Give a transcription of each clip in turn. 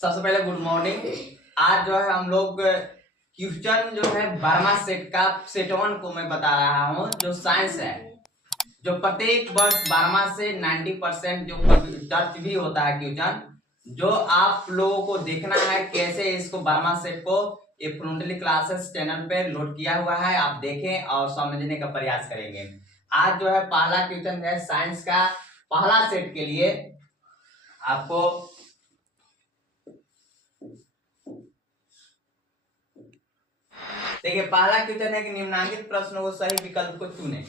सबसे पहले good morning. आज जो है हम लोग क्वेश्चन जो है 12वां सेट का सेट 1 को मैं बता रहा हूँ, जो साइंस है, जो प्रत्येक वर्ष 12वां से 90% जो टच भी होता है क्वेश्चन, जो आप लोगों को देखना है कैसे इसको 12वां सेट को ये फ्रंटली क्लासेस चैनल पे लोड किया हुआ है, आप देखें और समझने का प्रयास करेंगे। आज जो है पहला क्वेश्चन है साइंस का पहला सेट के लिए। आपको देखिए पहला क्वेश्चन है कि निम्नलिखित प्रश्नों को सही विकल्प को चुने।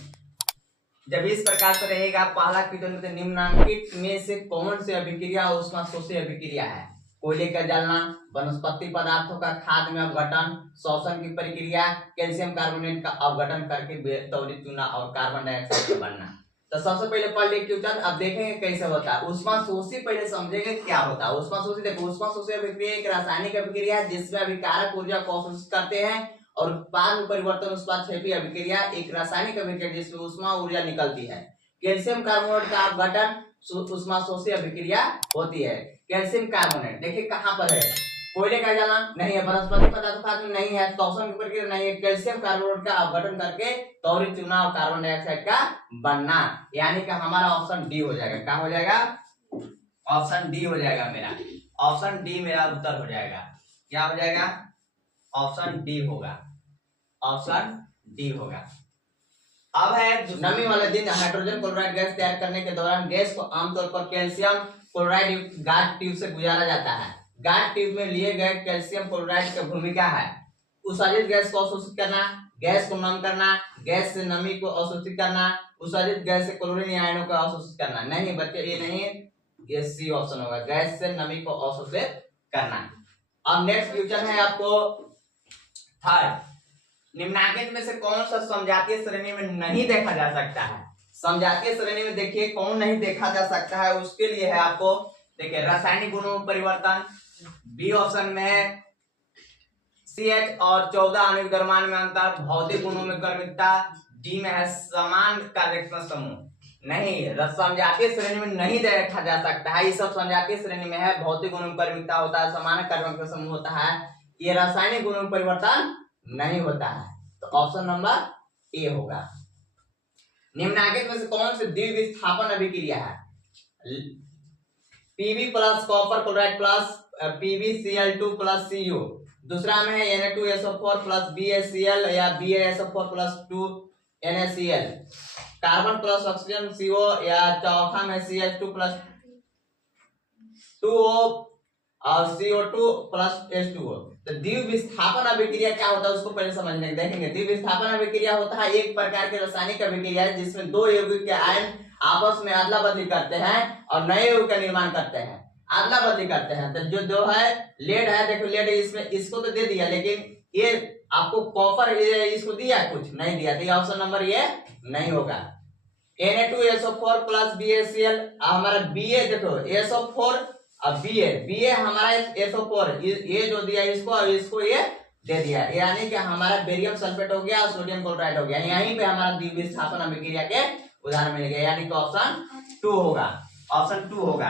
जब इस प्रकार से रहेगा पहला क्वेश्चन, तो निम्नलिखित में से कौन सी अभिक्रिया ऊष्माशोषी अभिक्रिया है? कोयले का जलना, वनस्पति पदार्थों का खाद में अपघटन, श्वसन की प्रक्रिया, कैल्शियम कार्बोनेट का अपघटन करके त्वरित चूना और कार्बन डाइऑक्साइड का बनना। तो सबसे पहले पढ़ ले क्वेश्चन, अब देखेंगे कैसे होता है। ऊष्माशोषी पहले समझेंगे क्या होता है। ऊष्माशोषी देखो, ऊष्माशोषी अभिक्रिया एक रासायनिक अभिक्रिया है जिसमें अभिकारक ऊर्जा को अवशोषित करते हैं, और उत्पाद में परिवर्तन ऊष्माक्षेपी अभिक्रिया एक रासायनिक अभिक्रिया जिसमें ऊष्मा ऊर्जा निकलती है। कैल्शियम कार्बोनेट का अपघटन ऊष्माशोषी अभिक्रिया होती है। कैल्शियम कार्बोनेट देखिए कहां पर है, कोयले का जलना नहीं है, वनस्पति पदार्थ खाद में नहीं है, श्वसन की प्रक्रिया नहीं है, कैल्शियम कार्बोनेट का अपघटन करके त्वरित चूना और कार्बन डाइऑक्साइड का बनना, यानी कि हमारा ऑप्शन डी हो जाएगा। क्या हो जाएगा? ऑप्शन डी हो जाएगा मेरा। ऑप्शन डी मेरा उत्तर हो जाएगा। क्या हो जाएगा? ऑप्शन डी होगा। ऑप्शन डी होगा। अब है नमी वाले दिन हाइड्रोजन क्लोराइड गैस तैयार करने के दौरान गैस को आमतौर पर कैल्शियम क्लोराइड गाढ़ ट्यूब से गुजारा जाता है। गाढ़ ट्यूब में लिए गए कैल्शियम क्लोराइड की भूमिका है उत्सर्जित गैस को अवशोषित करना, गैस को नम करना, गैस से नमी को अवशोषित करना, उत्सर्जित गैस से क्लोरीन आयनों को अवशोषित करना। नहीं बच्चे, ये नहीं, ये सी ऑप्शन होगा, गैस से नमी को अवशोषित करना। अब नेक्स्ट क्वेश्चन है आपको थर्ड, निम्नलिखित में से कौन सा समजातीय श्रेणी में नहीं देखा जा सकता है? समजातीय श्रेणी में देखिए कौन नहीं देखा जा सकता है, उसके लिए है आपको देखिए रासायनिक गुणों में परिवर्तन, बी ऑप्शन में CH और 14 आणविक द्रव्यमान में अंतर, भौतिक गुणों में क्रमिकता, डी में है समान कार्यक्षमता समूह। नहीं, समजातीय श्रेणी में नहीं देखा जा सकता है। ये सब समजातीय श्रेणी में है, भौतिक गुणों में क्रमिकता होता है, समान कार्यक्षमता समूह होता है, ये रासायनिक गुणों में परिवर्तन नहीं होता है। तो ऑप्शन नंबर ए होगा। निम्नलिखित में से कौन सी द्विविस्थापन अभिक्रिया है? Pb plus copper chloride plus PbCl2 plus Cu, दूसरा में है Na2SO4 प्लस BaCl या BaSO4 plus 2NaCl, carbon plus oxygen CO, या चौथा में CH2 प्लस 2O और CO2 प्लस H2O। तो द्विविस्थापन अभिक्रिया क्या होता है उसको पहले समझने देखेंगे। द्विविस्थापन अभिक्रिया होता है एक प्रकार की रासायनिक अभिक्रिया है जिसमें दो यौगिक के आयन आपस में अदला बदली करते हैं और नए यौगिक का निर्माण करते हैं, अदला बदली करते हैं। तो जो है लेड है, देखो लेड इसमें इसको तो दे दिया, लेकिन ये आपको कॉपर इसको दिया, कुछ नहीं दिया, तो ऑप्शन नंबर ये नहीं होगा। Na2SO4 प्लस BaCl, हमारा Ba देखो SO4 अब Ba हमारा SO4 ये जो दिया इसको और इसको ये दे दिया, यानी कि हमारा बेरियम सल्फेट हो गया और सोडियम क्लोराइड हो गया। यहीं पे हमारा द्विविस्थापन अभिक्रिया के उदाहरण मिल गया, यानी कि ऑप्शन 2 होगा। ऑप्शन 2 होगा।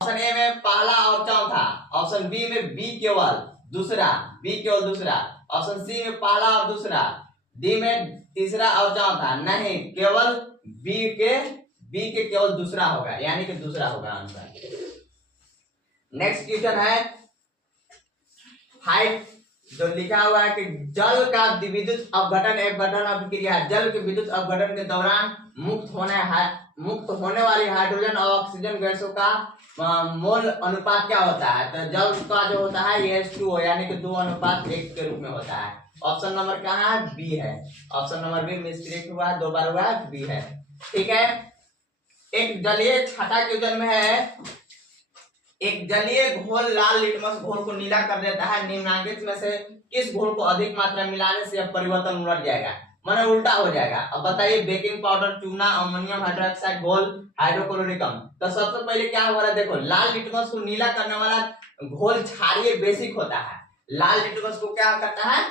ऑप्शन ए में पहला और चौथा, ऑप्शन बी में बी केवल दूसरा, बी केवल दूसरा, ऑप्शन सी में पहला और दूसरा, डी में तीसरा और चौथा, नहीं केवल बी के केवल दूसरा होगा, यानी कि दूसरा होगा आंसर। नेक्स्ट क्वेश्चन है हाइट, जो लिखा हुआ है कि जल का विद्युत अपघटन एक गठन अभिक्रिया है। जल के विद्युत अपघटन के दौरान मुक्त होने वाली हाइड्रोजन और ऑक्सीजन गैसों का मोल अनुपात क्या होता है? तो जल का जो होता है ये H2O, यानी कि 2:1 के रूप में होता है। ऑप्शन नंबर कहाँ है? बी है। ऑप्शन नंबर बी मिस्टेक हुआ है, 2 बार हुआ है, बी है। ठीक है। एक जलीय छठा क्वेश्चन में है, एक जलीय घोल लाल लिटमस घोल को नीला कर देता है, निम्नलिखित में से किस घोल को अधिक मात्रा में मिलाने से यह परिवर्तन उलट जाएगा, माने उल्टा हो जाएगा? अब बताइए, बेकिंग पाउडर, चूना, अमोनियम हाइड्रोक्साइड घोल, हाइड्रोक्लोरिक अम्ल। तो सबसे पहले क्या हो रहा है, देखो लाल लिटमस को नीला करने वाला घोल क्षारीय बेसिक होता है। लाल लिटमस को क्या करता है?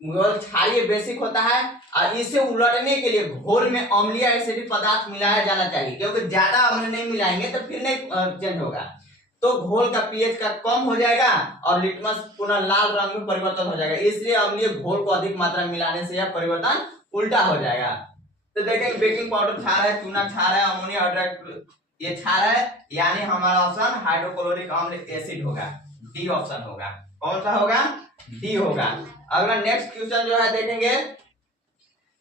घोल क्षारीय बेसिक होता है, और इसे उलटने के लिए घोल में अम्लीय एसिडिक पदार्थ मिलाया जाना चाहिए, क्योंकि ज्यादा अम्ल नहीं मिलाएंगे तो फिर नहीं चेंज होगा। तो घोल का पीएच का कम हो जाएगा और लिटमस पुनः लाल रंग में परिवर्तन हो जाएगा। इसलिए अम्लीय घोल को अधिक मात्रा में मिलाने से यह परिवर्तन उल्टा हो जाएगा। तो देखेंगे बेकिंग पाउडर क्षार है, चूना क्षार है, अमोनिया हाइड्रोक्साइड ये क्षार है, यानी हमारा ऑप्शन हाइड्रोक्लोरिक अम्ल एसिड होगा, डी ऑप्शन होगा। कौन सा होगा? डी होगा। अगला नेक्स्ट क्वेश्चन जो है देखेंगे,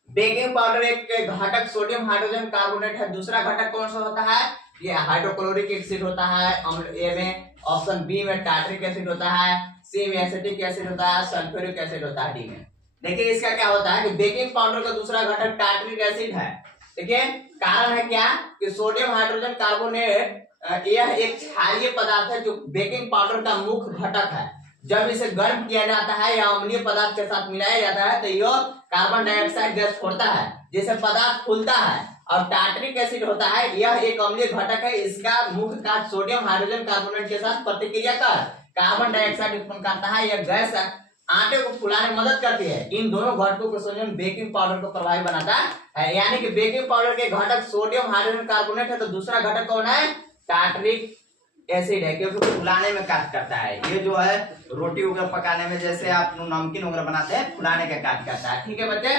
बेकिंग पाउडर एक घटक सोडियम हाइड्रोजन कार्बोनेट है, दूसरा घटक कौन सा होता है? ये हाइड्रोक्लोरिक एसिड होता है अम्ल ए में, ऑप्शन बी में टार्ट्रिक एसिड होता है, सी में एसिटिक एसिड होता है, सल्फ्यूरिक एसिड होता है, डी में। देखिए इसका क्या होता है कि बेकिंग पाउडर का दूसरा घटक टार्ट्रिक एसिड है। देखिए कारण है क्या कि सोडियम हाइड्रोजन कार्बोनेट यह एक क्षारीय पदार्थ है जो बेकिंग पाउडर का मुख्य घटक है। जब इसे गर्म किया जाता है या अम्लीय पदार्थ के साथ मिलाया जाता है तो यह कार्बन डाइऑक्साइड गैस छोड़ता है, जिससे पदार्थ फूलता है। और टार्ट्रिक एसिड होता है, यह एक अम्लीय घटक है, इसका मुख्य कार्य सोडियम हाइड्रोजन कार्बोनेट के साथ प्रतिक्रिया कर कार्बन डाइऑक्साइड उत्पन्न करता है। यह गैस आटे को फुलाने में मदद करती है। इन दोनों घटकों के संयोजन बेकिंग पाउडर को प्रभावी बनाता है। यानी कि बेकिंग पाउडर के घटक सोडियम हाइड्रोजन कार्बोनेट है, तो दूसरा घटक कौन है? टार्ट्रिक एसिड है, क्योंकि फुलाने में कार्य करता है। ये जो है रोटी वगैरह पकाने में, जैसे आप नमकीन वगैरह बनाते हैं, फुलाने का कार्य करता है। ठीक है बच्चे।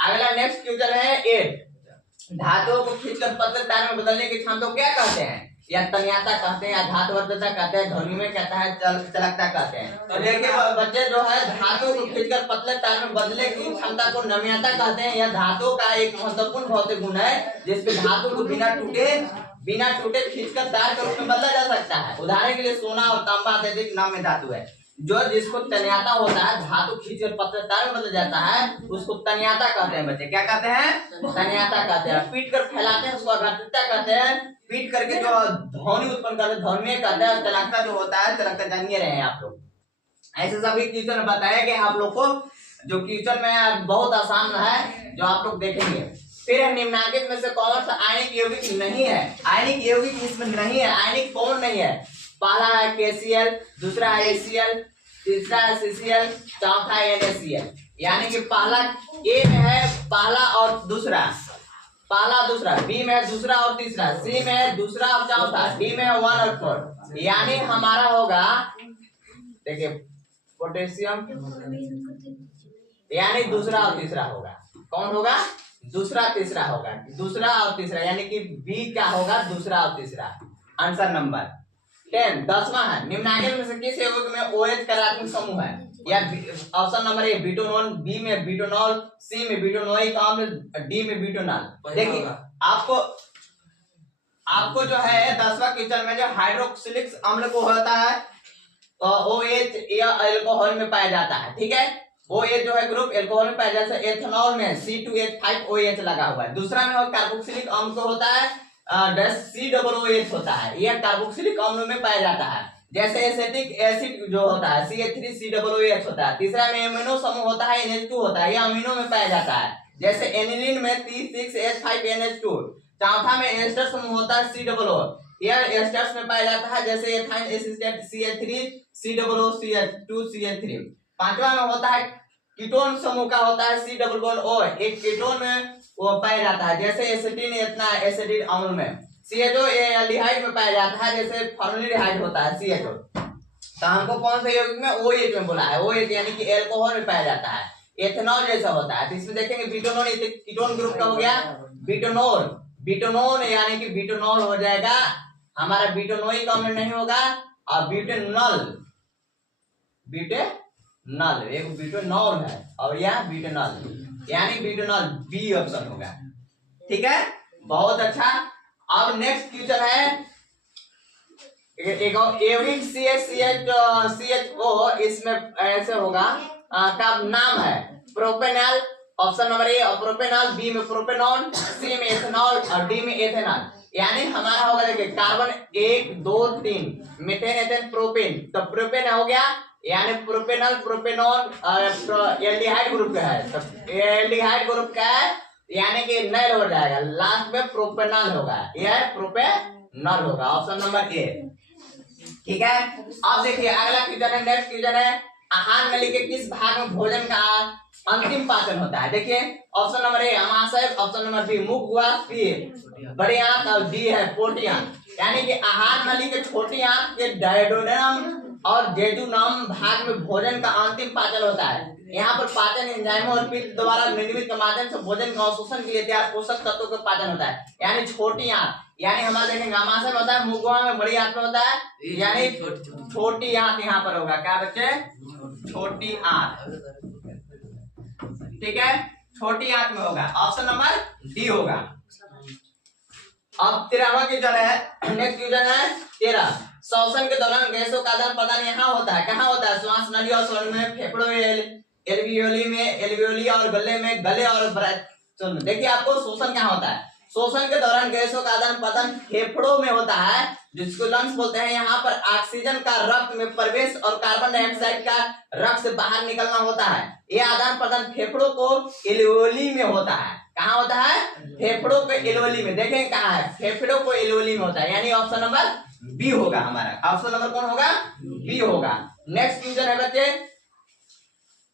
अगला नेक्स्ट क्वेश्चन है 8, धातुओं को खींचकर पतले तार में बदलने की क्षमता को क्या कहते हैं? या तन्यता कहते हैं, या धातुवर्धकता कहते हैं, ध्वनि में कहता है, चलकता कहते हैं। तो देखिए बच्चे जो है धातु को खींचकर पतले तार में बदलने की क्षमता को नम्यता कहते हैं। यह धातु का एक महत्वपूर्ण भौतिक गुण है जिसपे धातु को बिना टूटे खींचकर तार के रूप में बदला जा सकता है। उदाहरण के लिए सोना और तांबा अत्यधिक नम्य धातु है, जो जिसको तन्यता होता है, धातु खींचकर पतले तार में बदल जाता है, उसको तन्यता कहते हैं। बच्चे क्या कहते हैं? तन्यता कहते हैं। पीट कर फैलाते हैं उसको आघातिकता कहते हैं। पीट करके जो ध्वनि उत्पन्न करते हैं ध्वनि कहते हैं। चलकता जो होता है, चलकता जानिए रहे हैं आप लोग। ऐसे सभी क्वेश्चन बताया कि आप लोग को जो क्वेश्चन में बहुत आसान है, जो आप लोग देखेंगे। फिर निम्नलिखित में से कौन सा आयनिक यौगिक नहीं है? आयनिक यौगिक इसमें नहीं है। आयनिक कौन नहीं है? पहला है KCl, दूसरा है ACl, तीसरा है CCl, चौथा है NaCl। यानी कि पहला ए में है पहला और दूसरा, पहला दूसरा, बी में है दूसरा और तीसरा, सी में है दूसरा और चौथा, डी में है 1 और 4। यानी हमारा होगा, देखिए पोटेशियम, यानी दूसरा और तीसरा होगा। कौन होगा? दूसरा तीसरा होगा। दूसरा और तीसरा यानी कि बी क्या होगा? दूसरा और तीसरा। आंसर नंबर 10 10वां है, निम्नलिखित में से किस यौगिक में OH का रासायनिक समूह है? या option number A butanol, B में ब्यूटानॉल, सी में ब्यूटानोइक अम्ल, डी में ब्यूटानॉल। देखिए आपको जो है 10वां क्वेश्चन में जो हाइड्रोक्सिलिक अम्ल को होता है OH या अल्कोहल में पाया जाता है। ठीक है, OH जो है ग्रुप अल्कोहल में पाया जाता है। एथेनॉल में C2H5OH लगा हुआ है। दूसरा में कार्बोक्सिलिक अम्ल को होता है COOH होता है, यह कार्बोक्सिलिक अम्ल में पाया जाता है। जैसे एसिटिक एसिड जो होता है CH3COOH होता है। तीसरा में अमीनो समूह होता है NH2 होता है, यह अमीनो में पाया जाता है। जैसे एनिलीन में C6H5NH2। चौथा में एस्टर समूह होता है COO, यह एस्टर्स में पाया जाता है। जैसे एथाइन एसिटेट CH3COO2CH3। पांचवा में होता है कीटोन समूह का होता है C+O, एक कीटोन में वो पाया जाता है। जैसे एसिटिन एसिडिक अम्ल में। CHO एल्डिहाइड में पाया जाता है, जैसे फॉर्मल्डिहाइड होता है CHO। तो हमको कौन से यौगिक में? OH में बोला है। OH यानी कि अल्कोहल में पाया जाता है, एथेनॉल जैसा होता है। तो इसमें देखेंगे ब्यूटानॉल कीटोन ग्रुप का हो गया। ब्यूटानॉल यानी कि ब्यूटानॉल हो जाएगा हमारा, ब्यूटानोइक अम्ल नहीं होगा। और ब्यूटेनॉल एक ब्यूटेनॉल है और यह ब्यूटेनॉल, यानी ब्यूटेनॉल बी ऑप्शन होगा। ठीक है, बहुत अच्छा। अब नेक्स्ट क्वेश्चन है एक यौगिक CHO, इसमें ऐसे होगा का नाम है propanol. Option number A propanol, B में प्रोपेनॉल, सी में एथेनॉल और डी में एथेनॉल। यानी हमारा होगा देखिए कार्बन 1 2 3 मीथेन एथेन प्रोपेन, तो प्रोपेन हो गया, यानी प्रोपेनॉल प्रोपेनॉल एल्डिहाइड ग्रुप का है। तो एल्डिहाइड ग्रुप का है यानी कि नल हो जाएगा, लास्ट में प्रोपेनॉल होगा, यह प्रोपेनॉल होगा। ऑप्शन नंबर ए। ठीक है, अब देखिए अगला क्वेश्चन है, नेक्स्ट क्वेश्चन है आहार नली के किस भाग में भोजन का अंतिम पाचन होता है। देखिए ऑप्शन नंबर ए अमाशय, ऑप्शन नंबर बी मुख हुआ, सी बड़े आंत और डी है पोटी आंत। यानी कि आहार नली के छोटी आंत के डायडोडनम और जेजुनम भाग में भोजन का अंतिम पाचन होता है। यहाँ पर पाचन एंजाइमों और पित्त द्वारा निर्मित के माध्यम से भोजन का अवशोषण के लिए तैयार पोषक तत्वों का पाचन होता है। यानी छोटी आंत, यानी हमारे देखेंगे अमाशय में होता है, मुखवा में बड़ी आंत में होता है, यानी छोटी आंत यहाँ पर होगा। क्या बच्चे? छोटी आंत, ठीक है, छोटी आंत में होगा। ऑप्शन नंबर डी होगा। अब 13वां क्वेश्चन है, नेक्स्ट क्वेश्चन है 13। श्वसन के दौरान गैसों का आदान प्रदान यहाँ होता है, कहाँ होता है? श्वास नली और स्वर में, फेफड़ों में, एल्वियोली और गले में, गले और देखिए आपको शोषण कहाँ होता है? शोषण के दौरान गैसों का आदान प्रदान फेफड़ों में होता है, जिसको लंग्स बोलते हैं। यहाँ पर ऑक्सीजन का रक्त में प्रवेश और कार्बन डाइऑक्साइड का रक्त से बाहर निकलना होता है। ये आदान प्रदान फेफड़ों को एल्वियोली में होता है। कहाँ होता है? फेफड़ों के एल्वियोली में। देखें कहाँ है? फेफड़ों को एल्वियोली में होता है, यानी ऑप्शन नंबर बी होगा हमारा। ऑप्शन नंबर कौन होगा? बी होगा। नेक्स्ट क्वेश्चन है बच्चे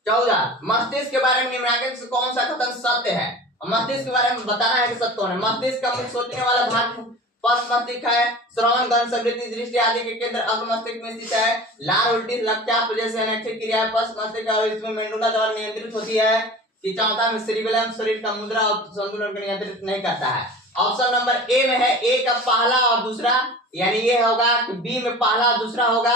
14। मस्तिष्क के बारे में निम्नलिखित से कौन सा कथन सत्य है? मस्तिष्क के बारे में बताना है कि सत्य कौन है। मस्तिष्क का मुख्य सोचने वाला भाग पश्च मस्तिष्क है। श्रवण, गंध, स्मृति, दृष्टि आदि के केंद्र अग्र मस्तिष्क में स्थित है। लार, उल्टी, रक्तचाप जैसे अनैच्छिक क्रिया पश्च मस्तिष्क और इसमें मेडुला द्वारा नियंत्रित होती है। चौथा में सेरिबेलम शरीर का मुद्रा और संतुलन को नियंत्रित नहीं करता है। ऑप्शन नंबर ए में है, ए का पहला और दूसरा, यानी ये होगा कि बी में पहला और दूसरा होगा,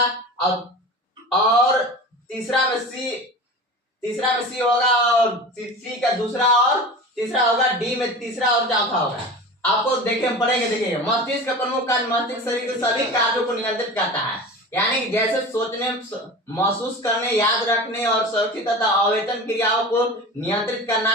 और तीसरा में सी होगा, और सी का दूसरा और तीसरा होगा, डी में तीसरा और चौथा होगा। आपको देखे पढ़ेंगे, देखिएगा मस्तिष्क का प्रमुख कार्य मस्तिष्क शरीर के सभी कार्यों को नियंत्रित करता है। यानी जैसे सोचने, महसूस करने, याद रखने और सुरक्षित तथा अवेचन क्रियाओं को नियंत्रित करना।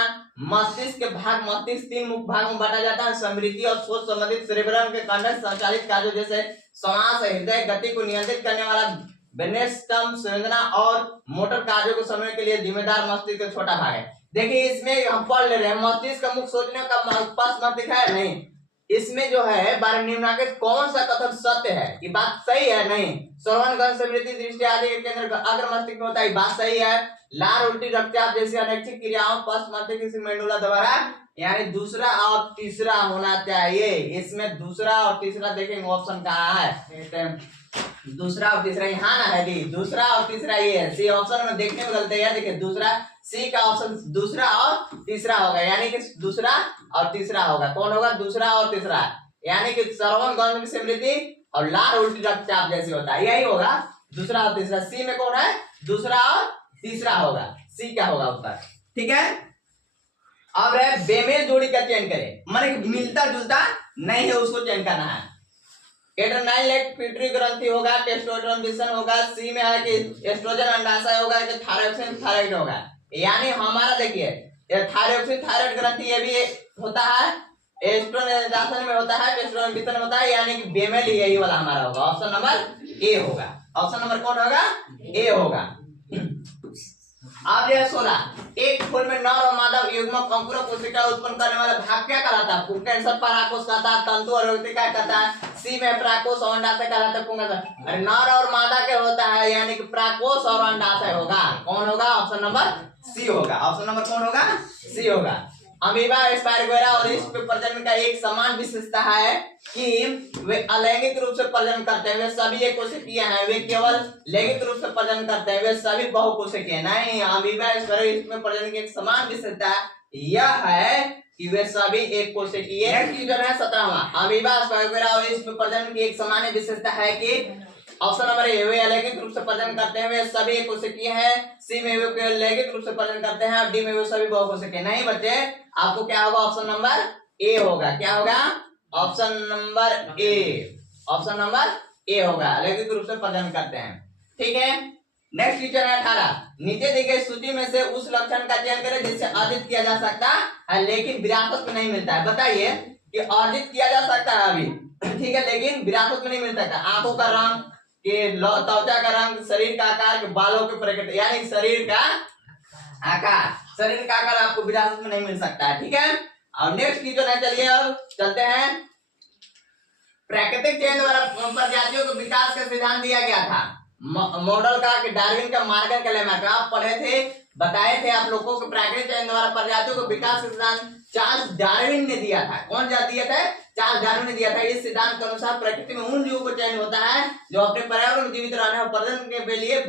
मस्तिष्क के भाग मस्तिष्क 3 मुख्य भाग में बांटा जाता है। स्मृति और सोच संबंधित सेरेब्रम के कंडक्ट संचालित कार्यों जैसे श्वास, हृदय गति को नियंत्रित करने वाला ब्रेनस्टम, संवेदना और मोटर कार्यों को समझने के लिए जिम्मेदार मस्तिष्क का छोटा भाग है। देखिए इसमें हम पढ़ ले रहे हैं मस्तिष्क का मुख्य सोचने का पश्च मस्तिष्क है नहीं। इसमें जो है बारे निम्नलिखित कौन सा कथन सत्य है? ये बात सही है नहीं? श्रवण, गंध, स्मृति, दृष्टि आदि के केंद्र अग्र मस्तिष्क में होता है, बात सही है। लार, उल्टी, रक्तचाप जैसी अनैच्छिक क्रियाओं पश्च मस्तिष्क मेडुला द्वारा, यानी दूसरा और तीसरा होना चाहिए। इसमें दूसरा और तीसरा देखेंगे ऑप्शन कहाँ है। दूसरा और तीसरा यहाँ ना है जी, दूसरा और तीसरा ये है। सी ऑप्शन में देखने में गलती है। देखिए दूसरा, सी का ऑप्शन दूसरा और तीसरा होगा, यानी कि दूसरा और तीसरा होगा। कौन होगा? दूसरा और तीसरा, यानी कि श्रवण, गंध, स्मृति और लार, उल्टी, रक्तचाप जैसे होता है, यही होगा दूसरा और तीसरा। सी में कौन है? दूसरा और तीसरा होगा। सी क्या होगा उत्तर? ठीक है। अब है बेमेल जोड़ी का चयन करें, मतलब मिलता जुलता नहीं है उसको चयन करना है। एड्रेनाइन लेट पिट्यूटरी ग्रंथि होगा, टेस्टोस्टेरोन विसन होगा, सी में है कि एस्ट्रोजन अंडाशय होगा, कि थायरॉक्सिन थायराइड होगा। यानी हमारा देखिए थायरॉक्सिन थायराइड ग्रंथि ये भी होता है, एस्ट्रोजन में होता है, टेस्टोस्टेरोन विसन होता है, यानी कि बेमेल यही वाला हमारा होगा। ऑप्शन नंबर ए होगा। ऑप्शन नंबर कौन होगा? ए होगा। अब यह 16, एक फूल में नर और मादा युग्मक अंकुरक कोशिका उत्पन्न करने वाला भाग क्या कहलाता है? पुंकेसर, परागकोश कहता है, तंतु और क्या कहता है? सी में परागकोश और अंडाशय कहलाता है, पुंकेसर। अरे नर और मादा के होता है, यानी कि परागकोश और अंडाशय होगा। कौन होगा? ऑप्शन नंबर सी होगा। ऑप्शन नंबर कौन होगा? सी होगा। अमीबा, स्पाइरोगोरा और इस प्रजनन का एक समान विशेषता है कि वे अलैंगिक रूप से प्रजनन करते हैं। वे सभी एक कोशिकीय हैं। वे केवल लैंगिक रूप से प्रजनन करते हैं, वे सभी बहुकोशिकीय नहीं। अमीबा, स्पाइरोगोरा में प्रजनन की एक समान विशेषता यह है कि वे सभी एक कोशिकीय है। 17वां, अमीबा, स्पाइरोगोरा और इस प्रजनन की एक समान विशेषता है कि ऑप्शन नंबर ए, वे अलैंगिक रूप से प्रजनन करते हैं, वे सभी एक कोशिकीय हैं। सी में वे लैंगिक रूप से प्रजनन करते हैं, और डी में वे सभी बहुकोशिकीय नहीं। बच्चे आपको क्या होगा? ऑप्शन नंबर ए होगा। क्या होगा? ऑप्शन नंबर ए। ऑप्शन नंबर ए होगा, अलैंगिक रूप से प्रजनन करते हैं। ठीक है। नेक्स्ट क्वेश्चन है 18, नीचे दी गई सूची में से उस लक्षण का चयन करें जिससे अर्जित किया जा सकता है लेकिन विरासत में नहीं मिलता है। बताइए कि अर्जित किया जा सकता है अभी, ठीक है, लेकिन विरासत में नहीं मिल सकता। आंखों का रंग, के त्वचा का रंग, शरीर का आकार, के बालों के प्रकृति, यानी शरीर का आकार आपको विरासत में नहीं मिल सकता है। ठीक है। और नेक्स्ट क्वेश्चन है, चलिए अब चलते हैं। प्राकृतिक चयन द्वारा प्रजातियों को विकास का सिद्धांत दिया गया था। मॉडल का कि डार्विन का मार्कर का लेमा का आप पढ़े थे, बताए थे आप लोगों को प्राकृतिक चयन द्वारा प्रजातियों को विकास का सिद्धांत चार्ल्स डार्विन ने दिया था। कौन दिया था? चार्ल्स डार्विन ने दिया था। इस सिद्धांत के अनुसार प्रकृति में उन जीवों को चयन होता है जो अपने पर्यावरण में जीवित रहने और प्रजनन के लिए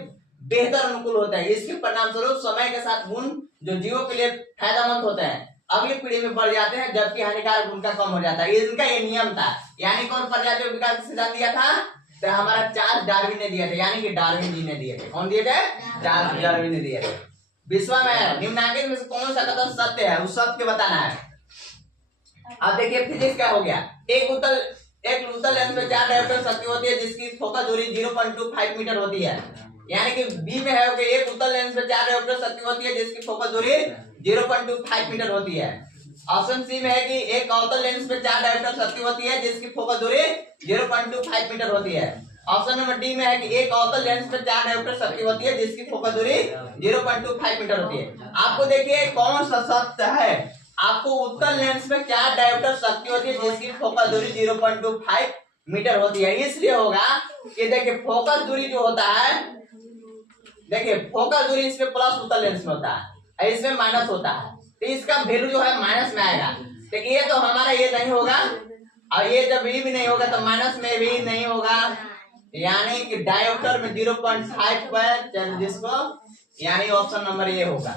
बेहतर अनुकूल होता है। इसके परिणाम स्वरूप समय के साथ गुण जो जीवों के लिए फायदेमंद होते हैं अगली पीढ़ी में बढ़ जाते हैं, जबकि हानिकारक गुण का कम हो जाता है। इनका ये नियम था। यानी कौन प्रजातियों विकास का सिद्धांत दिया था? तो हमारा चार्ल्स डार्विन ने दिया था, यानी कि डार्विन जी ने दिए थे। कौन दिए थे? चार्ल्स डार्विन ने दिए थे। विश्व में निम्नलिखित में से कौन सा कथन सत्य है, उस सत्य बताना है। अब देखिए फिजिक्स क्या हो गया। एक उत्तल लेंस में 4 डायोप्टर शक्ति होती है जिसकी फोकस दूरी 0.25 मीटर होती है। यानी कि बी में है कि एक उत्तल लेंस में 4 डायोप्टर शक्ति होती है जिसकी फोकस दूरी 0.25 मीटर होती है। ऑप्शन सी में है कि एक अवतल लेंस में 4 डायोप्टर शक्ति होती है जिसकी फोकस दूरी 0.25 मीटर होती है। ऑप्शन नंबर डी में है कि एक अवतल लेंस में 4 डायोप्टर शक्ति होती है जिसकी फोकस दूरी 0.25 मीटर होती है। आपको देखिए कौन सा सत्य है। आपको उत्तल लेंस में 4 डायोप्टर शक्ति होती है जिसकी फोकस दूरी 0.25 मीटर होती है। इसलिए होगा कि देखिए फोकस दूरी जो होता है, देखिए फोकस दूरी इसमें प्लस उत्तल लेंस में होता है, इसमें माइनस होता है, तो इसका वैल्यू जो है माइनस में आएगा। तो ये तो हमारा ये नहीं होगा, और ये जब ये भी नहीं होगा तो माइनस में भी नहीं होगा। यानी कि डायोप्टर में 0.5 पर जिसको यानी ऑप्शन नंबर ये होगा।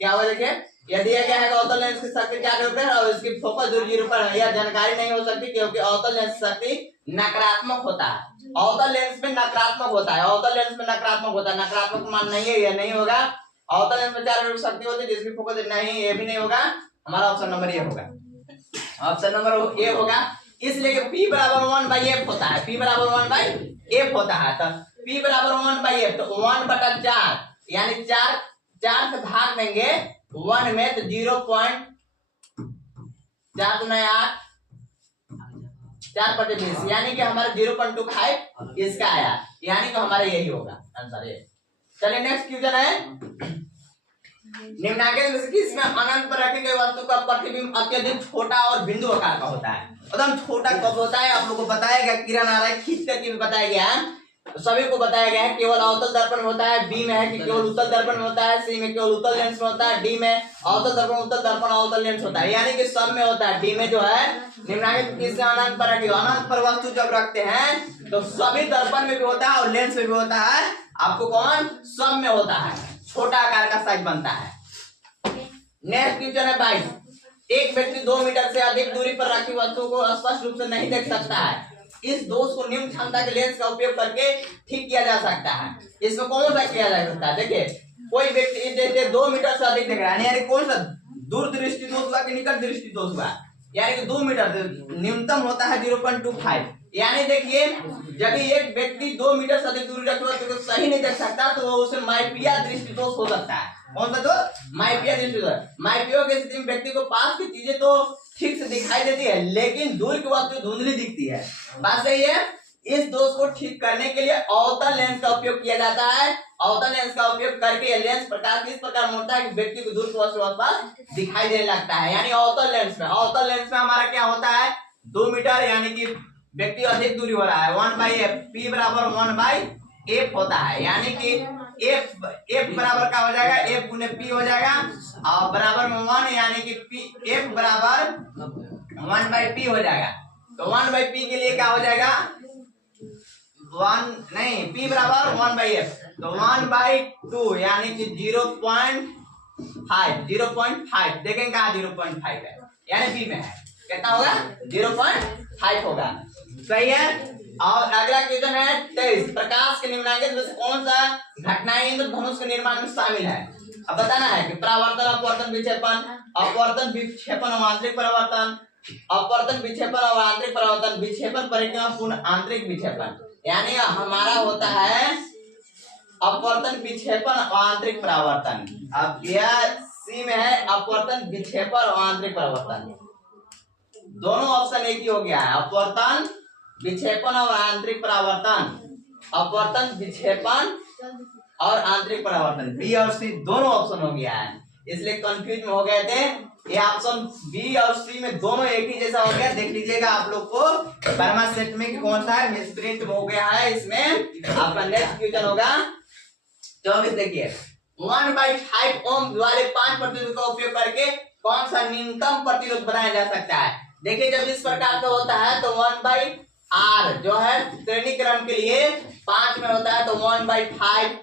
क्या होगा देखिए, यदि क्या है अवतल लेंस की शक्ति 4 डायोप्टर और इसकी फोकस दूरी 0 पर है, यह जानकारी नहीं हो सकती क्योंकि अवतल लेंस की शक्ति नकारात्मक होता है। अवतल लेंस में नकारात्मक होता है, अवतल लेंस में नकारात्मक होता है, नकारात्मक मान नहीं है, यह नहीं होगा। अवतल लेंस में 4 डायोप्टर शक्ति होती है जिसकी फोकस नहीं, ये भी नहीं होगा। हमारा ऑप्शन नंबर ये होगा, ऑप्शन नंबर ये होगा। इसलिए कि P बराबर 1/f होता है, P बराबर 1/f होता है। तो P बराबर 1/f, तो 1/4 यानी 4 से भाग देंगे 1 में तो 0.4 9 8 4/20 यानी कि हमारा 0.25 इसका आया, यानी कि हमारा यही होगा आंसर ये। चलिए नेक्स्ट क्वेश्चन है, निम्नलिखित में से किसमें अनंत पर रखी गई वस्तु का प्रतिबिंब अत्यधिक छोटा और बिंदु आकार का होता है? एकदम छोटा कब होता है आप लोग को बताया गया, किरण आ रहा है खींच करके भी बताया गया है, सभी को बताया गया है। केवल अवतल दर्पण में होता है, बी में है कि केवल उत्तल दर्पण में होता है, सी में केवल उत्तल लेंस में होता है, डी में अवतल दर्पण उत्तल दर्पण अवतल लेंस होता है, यानी कि सब में होता है। डी में जो है निम्नलिखित किससे अनंत पर रखी, अनंत पर वस्तु जब रखते हैं तो सभी दर्पण में भी होता है और लेंस में भी होता है। आपको कौन सब में होता है, छोटा आकार का साइज बनता है। नेक्स्ट क्वेश्चन है 22, एक व्यक्ति 2 मीटर से अधिक दूरी पर रखी वस्तु को स्पष्ट रूप से नहीं देख सकता है। इस दोष को निम्न क्षमता के लेंस का उपयोग करके ठीक किया जा सकता है। इसमें कौन सा किया जा सकता है? देखिए कोई व्यक्ति जैसे 2 मीटर से अधिक देख रहा है, यानी कौन सा दूर दृष्टि दोष हुआ कि निकट दृष्टि दोष हुआ, यानी कि 2 मीटर न्यूनतम होता है 0.25। यानी देखिए जब एक व्यक्ति 2 मीटर से अधिक दूरी रखे तो सही नहीं देख सकता तो उसे माइपिया दृष्टि दोष हो सकता है। कौन सा दोष? माइपिया दृष्टि दोष। माइपियो की स्थिति में व्यक्ति को पास की चीजें तो ठीक से दिखाई देती है लेकिन दूर की वस्तु धुंधली दिखती है। बात सही है। इस दोष को ठीक करने के लिए अवतल लेंस का उपयोग किया जाता है। अवतल लेंस का उपयोग करके यह लेंस प्रकाश इस प्रकार मोड़ता है कि व्यक्ति को दूर की वस्तु आसपास दिखाई देने लगता है। यानी अवतल लेंस में हमारा क्या होता है 2 मीटर, यानी कि व्यक्ति अधिक दूरी हो रहा है 1/f, P बराबर 1/f होता है। यानी कि f बराबर क्या हो जाएगा, f गुने p हो जाएगा और बराबर में 1, यानी कि f बराबर 1/p हो जाएगा। तो 1/p के लिए क्या हो जाएगा 1 नहीं, p बराबर 1/f, तो 1/2 यानी कि 0.5 देखें कहा 0.5 है, यानी p में है कितना होगा 0.5 होगा। सही है। और अगला क्वेश्चन है 23, प्रकाश के निम्नलिखित में से कौन सा घटनाएं इंद्रधनुष के निर्माण में शामिल है? अब बताना है कि परावर्तन, अपवर्तन, विक्षेपण, अपवर्तन, विक्षेपण और आंतरिक परावर्तन, अपवर्तन, विक्षेपण और आंतरिक परावर्तन, विक्षेपण, परिक्रमा, पूर्ण आंतरिक विक्षेपण। यानी हमारा होता है अपवर्तन, विक्षेपण और आंतरिक परावर्तन। अब यह सी में है अपवर्तन, विक्षेपण और आंतरिक परावर्तन। दोनों ऑप्शन एक ही हो गया है, अपवर्तन, विक्षेपण और आंतरिक परावर्तन। अपवर्तन, विक्षेपण और आंतरिक परावर्तन, बी और सी दोनों ऑप्शन हो गया है। इसलिए कंफ्यूज में हो गए थे। ये ऑप्शन बी और सी में दोनों एक ही जैसा हो गया। देख लीजिएगा आप लोग को परमा सेट में कौन सा है, मिसप्रिंट हो गया है। इसमें आपका नेक्स्ट क्वेश्चन होगा 24। देखिए 1/5 ओम वाले 5 प्रतिरोध का उपयोग करके कौन सा न्यूनतम प्रतिरोध बनाया जा सकता है। देखिए जब इस प्रकार का होता है तो 1/r जो है श्रेणी क्रम के लिए 5 में होता है तो 1/5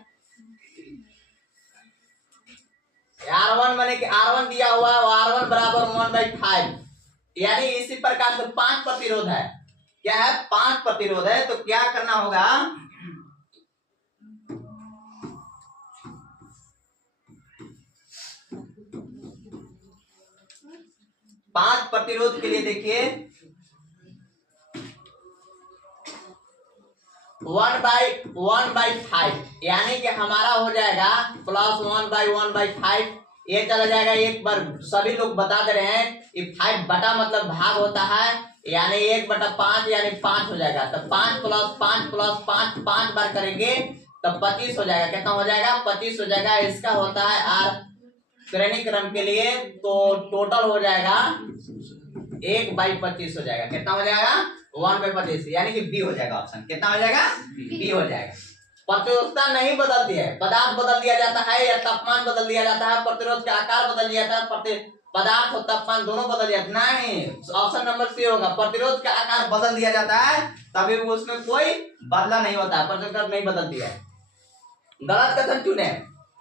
R1 माने कि R1 दिया हुआ है, R1 बराबर 1/5, यानी इसी प्रकार से 5 प्रतिरोध है। क्या है, 5 प्रतिरोध है। तो क्या करना होगा, पांच प्रतिरोध के लिए देखिए 1/1/5 यानी कि हमारा हो जाएगा प्लस 1/1/5। ये चला जाएगा एक बार, सभी लोग बता दे रहे हैं कि 5 बटा मतलब भाग होता है, यानी 1/5 यानी 5 हो जाएगा। तो 5 + 5 + 5 5 बार करेंगे तो 25 हो जाएगा। कितना हो जाएगा, 25 हो जाएगा। इसका होता है आर श्रेणी क्रम के लिए, तो टोटल हो जाएगा 1/25 हो जाएगा। कितना हो जाएगा, 1/25 यानी कि बी हो जाएगा ऑप्शन। कितना हो जाएगा, बी हो जाएगा। प्रतिरोधकता नहीं बदलती है, पदार्थ बदल दिया जाता है या तापमान बदल दिया जाता है, प्रतिरोध का आकार बदल दिया जाता है, पदार्थ और तापमान दोनों बदल दिया जाता है। नहीं, ऑप्शन नंबर सी होगा। प्रतिरोध का आकार बदल दिया जाता है तभी उसमें कोई बदला नहीं होता है, प्रतिरोध नहीं बदलती है। गलत कथन चुने।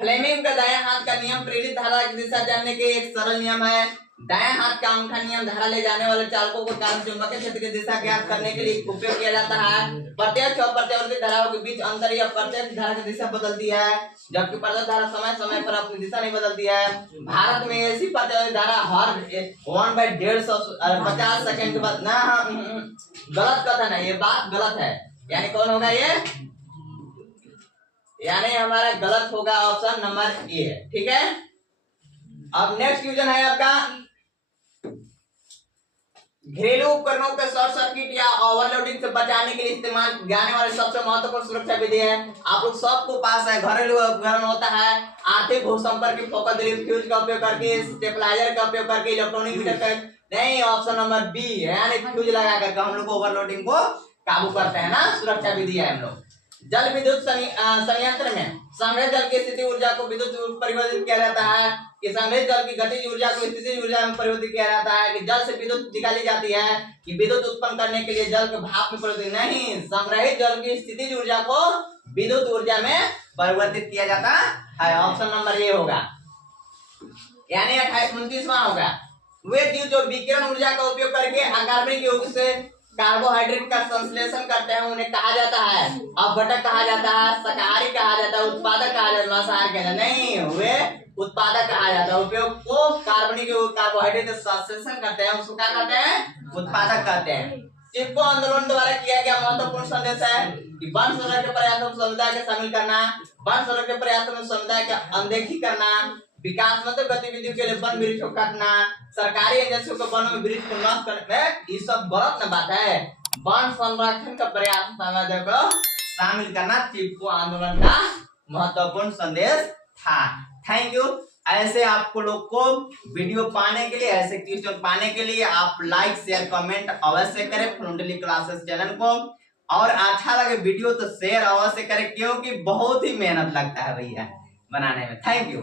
फ्लेमिंग का दाएं हाथ का नियम प्रेरित धारा की दिशा जानने के एक सरल नियम है। दाएं हाथ का अंगूठा नियम धारा ले जाने वाले चालकों को कारण चुंबकीय क्षेत्र की दिशा ज्ञात करने के लिए उपयोग किया जाता है। प्रत्यक्ष और प्रत्यावर्ती धाराओं के बीच अंतर या प्रत्यक्ष धारा की दिशा बदलती है, जबकि प्रत्यक्ष धारा समय समय पर अपनी दिशा नहीं बदलती है। भारत में ऐसी प्रत्यावर्ती धारा हर 1/150 सेकंड के बाद ना, गलत कथन है, ये बात गलत है। यानी कौन होगा ये, यानी हमारा गलत होगा ऑप्शन नंबर ए है। ठीक है, अब नेक्स्ट क्वेश्चन है आपका, घरेलू उपकरणों के शॉर्ट सर्किट या ओवरलोडिंग से बचाने के लिए इस्तेमाल जाने वाली सबसे महत्वपूर्ण सुरक्षा विधि है। आप लोग सबको पास है, घरेलू उपकरण होता है आर्थिक भूसंपर्क फोकस दिलीप फ्यूज का उपयोग करके, स्टेबलाइजर का उपयोग करके, इलेक्ट्रॉनिक मीटर का नहीं, ऑप्शन नंबर बी है, यानी फ्यूज लगा करके हम लोग ओवरलोडिंग को काबू करते हैं ना, सुरक्षा विधि है हम लोग। जल विद्युत संयंत्र में संग्रहित जल की स्थिति ऊर्जा को विद्युत परिवर्तित किया जाता है कि संग्रहित जल की गतिज ऊर्जा को स्थितिज ऊर्जा में परिवर्तित किया जाता है कि जल से विद्युत निकाली जाती है कि विद्युत उत्पन्न करने के लिए जल के भाप में परिवर्तित नहीं, संग्रहित जल की स्थितिज ऊर्जा को विद्युत ऊर्जा में परिवर्तित किया जाता है। ऑप्शन नंबर ए होगा, यानी 29वां होगा। वे जीव जो विकिरण ऊर्जा का उपयोग करके अकार्बनिक यौगिक से कार्बोहाइड्रेट का संश्लेषण करते हैं उन्हें कहा जाता है अपघटक कहा जाता है, शाकाहारी कहा जाता है, उत्पादक कहा जाता है, मांसाहारी कहते हैं नहीं, वे उत्पादक कहा जाता है। उपयोग को कार्बनिक कार्बोहाइड्रेट का संश्लेषण करते हैं उसको क्या कहते हैं, उत्पादक कहते हैं। चिपको आंदोलन द्वारा किया गया महत्वपूर्ण संदेश है कि वन संरक्षण के प्रयासों में समुदाय के शामिल करना, वन संरक्षण के प्रयासों में समुदाय की अनदेखी करना, विकासात्मक गतिविधियों के लिए वन वृक्ष को काटना, सरकारी एजेंसियों को वनों में वृक्ष को नष्ट करना, ये सब गलत न बात है। वन संरक्षण का प्रयास समुदाय को शामिल करना चिपको आंदोलन का महत्वपूर्ण संदेश था। Thank you. ऐसे आपको लोग को वीडियो पाने के लिए, ऐसे क्वेश्चन पाने के लिए आप लाइक शेयर कमेंट अवश्य करें फ्रंटली क्लासेस चैनल को, और अच्छा लगे वीडियो तो शेयर अवश्य करें क्योंकि बहुत ही मेहनत लगता है भैया बनाने में। Thank you.